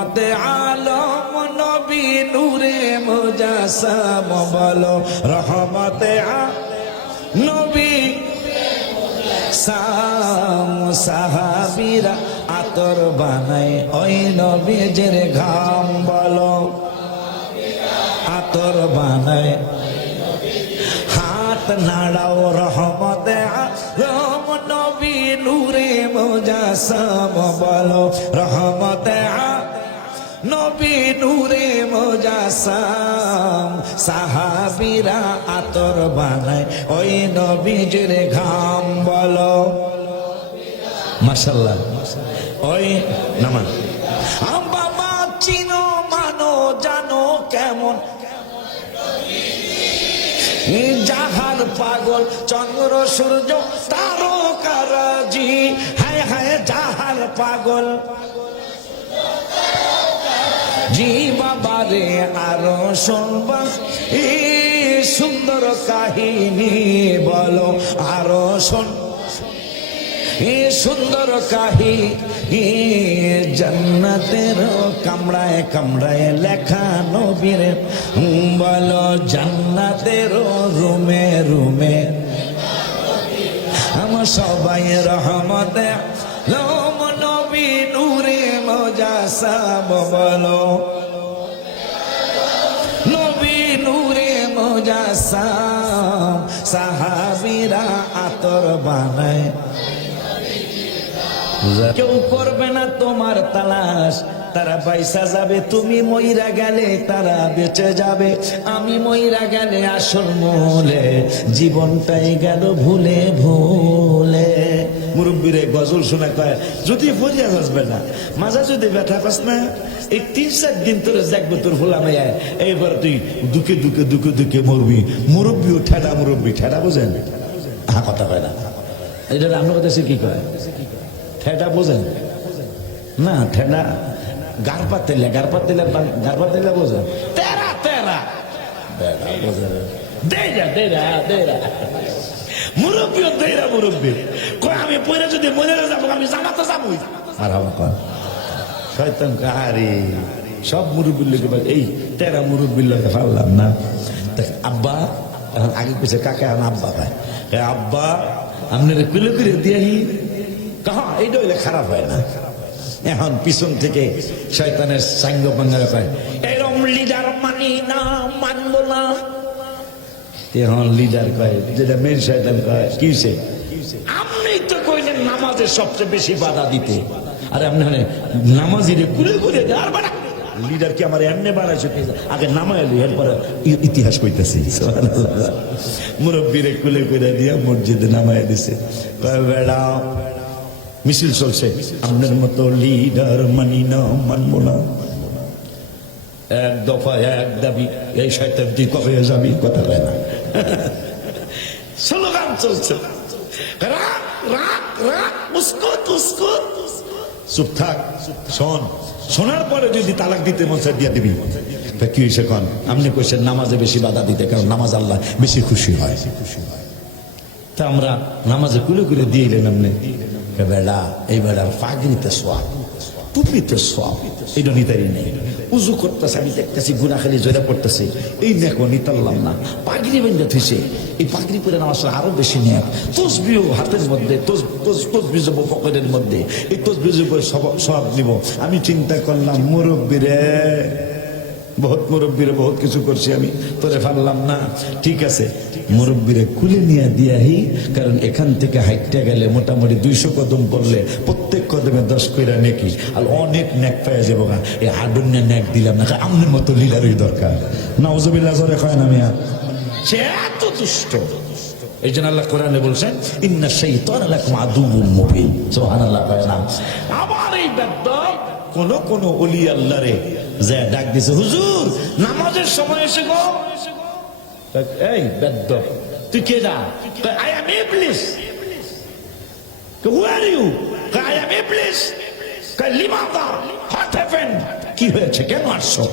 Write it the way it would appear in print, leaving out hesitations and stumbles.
রহমতে আলম নবী নূরে মুজাসসাম বলো রহমতে নবী সাহাবীরা আতর বানায় ওই নবীজির ঘাম বলো আতর বানায় হাত নাড়াও রহমতে আলম নবী নূরে মুজাসসাম বলো রহমতে নবী নূরে মুজাসসাম সাহাবীরা আতর বানায় ওই নবীজির ঘাম বলো মাশাআল্লাহ ওই নামান বাবা চিনো মানো জানো কেমন জাহাল পাগল চন্দ্র সূর্য তারকারাজি হায় হায় জাহাল পাগল জি বাবা রে আরো শুনবা এই সুন্দর কাহিনী বলো আরো শোন এই সুন্দর কাহিনী জান্নাতের কামড়ায় কামড়ায় লেখা নবীর বলো জান্নাতের রুমে রুমে আমার সবাই রহমতে আলম নবী নূরে মুজাসসাম বলো নবী নূরে মুজাসসাম সাহাবীরা আতর বানায় কেউ করবে না তোমার তালাশ তারা পয়সা যাবে তুমি মইরা গেলে তারা বেঁচে যাবে আমি মইরা গেলে আসল মূলে জীবনটাই গেল ভুলে ভুলে মুরব্বীরে গজল শোনা কয় যদি ফরিয়া বাজবে না মাজা যদি ব্যথা পাস না এই ৩-৪ দিন তোরে দেখবে তোর ভোলা মেয়ে এইবার তুই দুঃখে দুঃখে দুঃখে দুঃখে মরবি মুরব্বী ও ঠেডা মুরব্বী ঠেডা বোঝেন হ্যাঁ কথা কয় না এটা আপনার কথা সে কি কয় ঠেডা বোঝেন না ঠেডা গারপা তেলে বোঝেন তেরা তেরা বোঝেন মুরব্বী দেরা মুরব্বী কয় আমি পরে যদি মরে যাবো আমি জামাতে যাবই আর আমার কয় শয়তান আরে সব মুরব্বীর লোকে এই তেরা মুরব্বীর লোকে পারলাম না আব্বা এখন আগে পিছে কাকে এখন আব্বা পায় আব্বা আপনারা কুলে করে দিয়াহি কাহা এইটা হইলে খারাপ হয় না এখন পিছন থেকে শয়তানের সাঙ্গ পাঙ্গারে পায় এরম লিডার মানি না মানব না এখন লিডার কয় যেটা মেন শয়তান কয় কিসে আপনি তো কইলেন নামাজের সবচেয়ে বেশি বাধা দিতে আরে আপনি নামাজিরে কুলে করে আর বাড়া লিডার কি আমার এমনি বাড়াইছে আগে নামাইলি এরপরে ইতিহাস কইতেছি মুরব্বীরে কুলে করে দিয়া মসজিদে নামাই দিছে কয় বেড়া মিছিল চলছে আপনার মতো লিডার মানি না মানবো না এক দফা এক দাবি এই শয়তান তুই কবে যাবি কথা কয় না স্লোগান চলছে রাখ রাখ রাখ উস্কুত উস্কুত চুপ থাক শোন শোনার পরে যদি তালাক দিতে মন চায় দিয়া দিবি কি হয়েছে কন আপনি কইছেন নামাজে বেশি বাধা দিতে কারণ নামাজ আল্লাহ বেশি খুশি হয় তা আমরা নামাজে কুলে কুলে দিয়েলেন আপনি বেড়া এই বেড়ার পাগড়িতে সোয়াব টুপিতে সোয়াব এটা নিতারি নেই উজু করতেছে আমি দেখতেছি গুনা খালি জোরে পড়তেছে এই নেকো নিতারলাম না পাগড়ি বেঁধে থইছে এই পাগড়ি পরে নামাজ আরো বেশি নেক তসবিহ হাতের মধ্যে তসবিহ পকেটের মধ্যে এই তসবিহ সব নিব আমি চিন্তা করলাম মুরব্বীরে বহুত মুরব্বীরে বহুত কিছু করছি আমি তোরে পারলাম না ঠিক আছে মুরব্বীরে কুলে নিয়ে দিয়াহি কারণ এখান থেকে হাইটটা গেলে মোটামুটি 200 কদম পড়লে প্রত্যেক কদমে 10 কইরা নেকি আর অনেক নেক পেয়ে যাবো না এই আডন্য নেক দিলাম না আমনের মতো লিডারই দরকার নাউজুবিল্লাহ জোরে কয় না মিয়া সে এত দুষ্ট এই জন্য আল্লাহ কোরআনে বলছেন ইন্না শাইতানা লাকুম আদুউম মুবিন সুবহানাল্লাহ কয় না আবার এই বেদ্দপ কোন ওলি আল্লাহ রে যে ডাক দিছে হুজুর নামাজের সময় এসে গো এই বেদ্দপ তুই কে দা আই এম ইবলিস হু আর ইউ আই এম ইবলিস লিমাদা হোয়াট হ্যাপেন্ড কি হয়েছে কেন আসছো